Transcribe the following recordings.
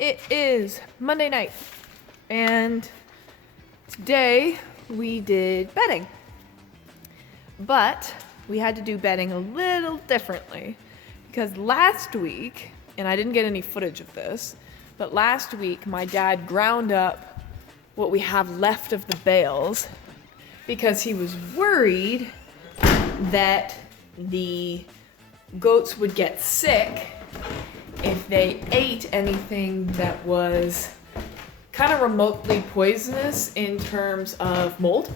It is Monday night, and today we did bedding. But we had to do bedding a little differently because last week, and I didn't get any footage of this, but last week my dad ground up what we have left of the bales because he was worried that the goats would get sick if they ate anything that was kind of remotely poisonous in terms of mold.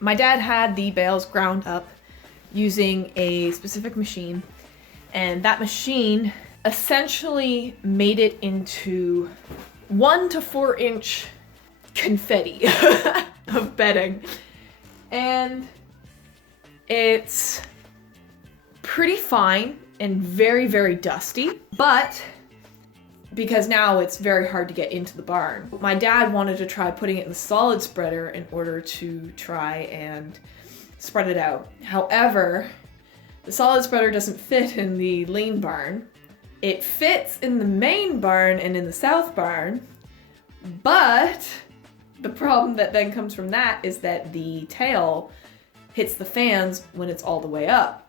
My dad had the bales ground up using a specific machine, and that machine essentially made it into 1 to 4 inch confetti of bedding. And it's pretty fine and very, very dusty, but because now it's very hard to get into the barn. My dad wanted to try putting it in the solid spreader in order to try and spread it out. However, the solid spreader doesn't fit in the lean barn. It fits in the main barn and in the south barn, but the problem that then comes from that is that the tail hits the fans when it's all the way up.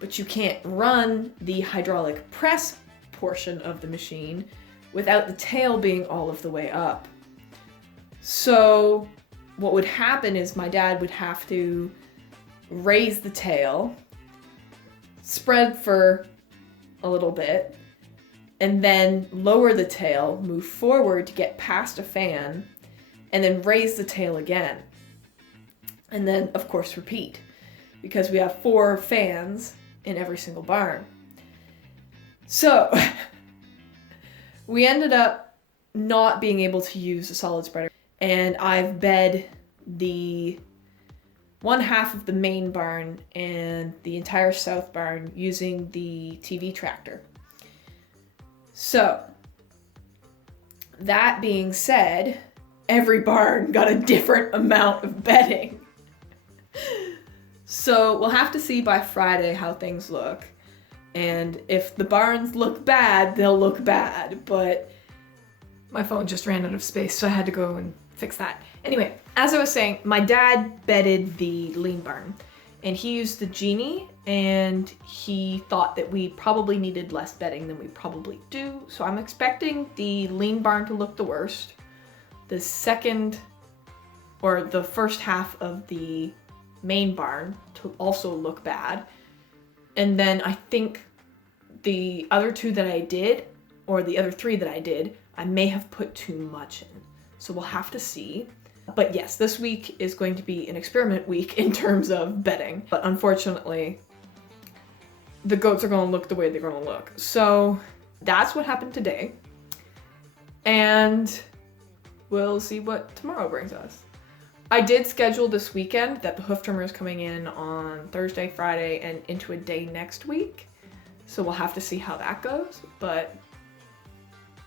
But you can't run the hydraulic press portion of the machine without the tail being all of the way up. So what would happen is my dad would have to raise the tail, spread for a little bit, and then lower the tail, move forward to get past a fan, and then raise the tail again. And then, of course, repeat, because we have 4 fans in every single barn. So we ended up not being able to use the solid spreader, and I've bed the one half of the main barn and the entire south barn using the TV tractor. So that being said, every barn got a different amount of bedding. So we'll have to see by Friday how things look. And if the barns look bad, they'll look bad. But my phone just ran out of space, so I had to go and fix that. Anyway, as I was saying, my dad bedded the lean barn. And he used the Genie, and he thought that we probably needed less bedding than we probably do. So I'm expecting the lean barn to look the worst. The first half of the main barn to also look bad. And then I think the other 2 that I did, or the other 3 that I did, I may have put too much in. So we'll have to see. But yes, this week is going to be an experiment week in terms of bedding. But unfortunately, the goats are going to look the way they're going to look. So that's what happened today. And we'll see what tomorrow brings us. I did schedule this weekend that the hoof trimmer is coming in on Thursday, Friday, and into a day next week. So we'll have to see how that goes, but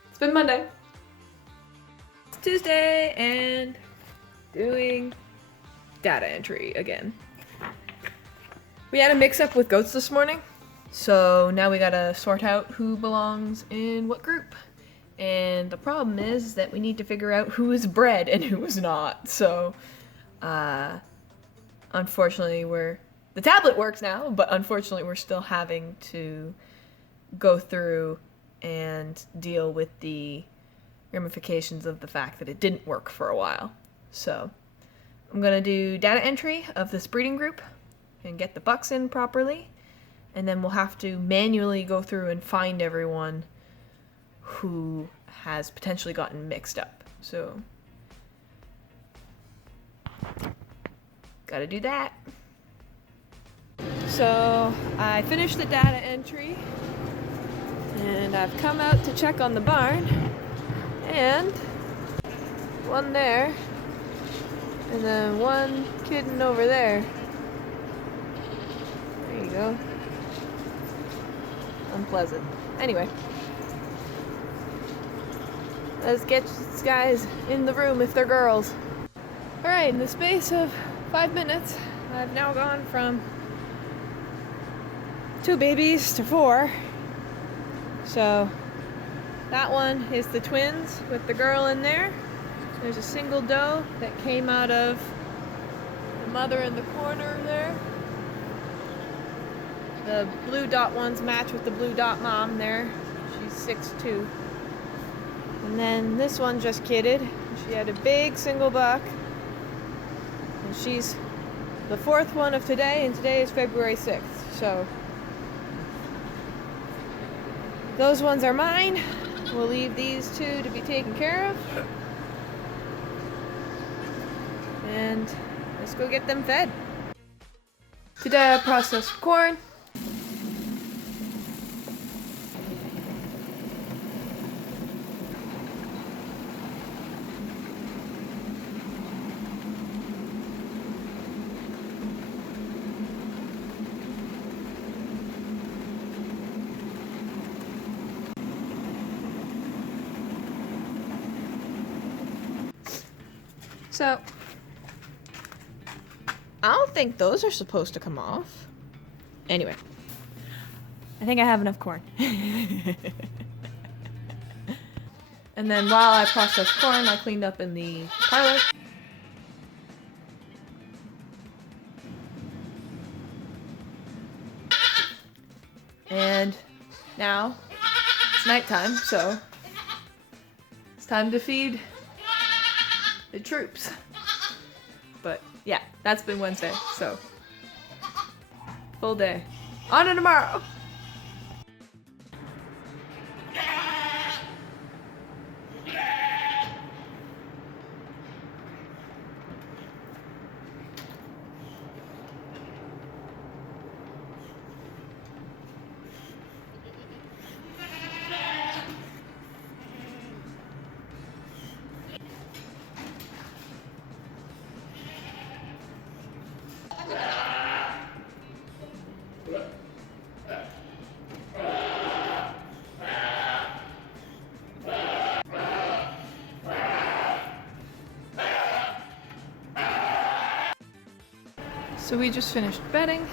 it's been Monday. It's Tuesday and doing data entry again. We had a mix-up with goats this morning, so now we gotta sort out who belongs in what group. And the problem is that we need to figure out who is bred and who is not. So, unfortunately, the tablet works now, but unfortunately we're still having to go through and deal with the ramifications of the fact that it didn't work for a while. So, I'm gonna do data entry of this breeding group and get the bucks in properly. And then we'll have to manually go through and find everyone who has potentially gotten mixed up. So, gotta do that. So, I finished the data entry, and I've come out to check on the barn, and one there, and then one kitten over there. There you go. Unpleasant. Anyway. Let's get these guys in the room if they're girls. Alright, in the space of 5 minutes, I've now gone from 2 babies to 4. So That one is the twins with the girl in there. There's a single doe that came out of the mother in the corner there. The blue dot ones match with the blue dot mom there. She's 6'2". And then this one just kidded. She had a big single buck. And she's the 4th one of today, and today is February 6th. So those ones are mine. We'll leave these 2 to be taken care of. And let's go get them fed. Today I processed corn. So, I don't think those are supposed to come off. Anyway, I think I have enough corn. And then while I processed corn, I cleaned up in the parlor. And now it's nighttime, so it's time to feed the troops. But yeah, that's been Wednesday, so full day. On to tomorrow! So we just finished bedding.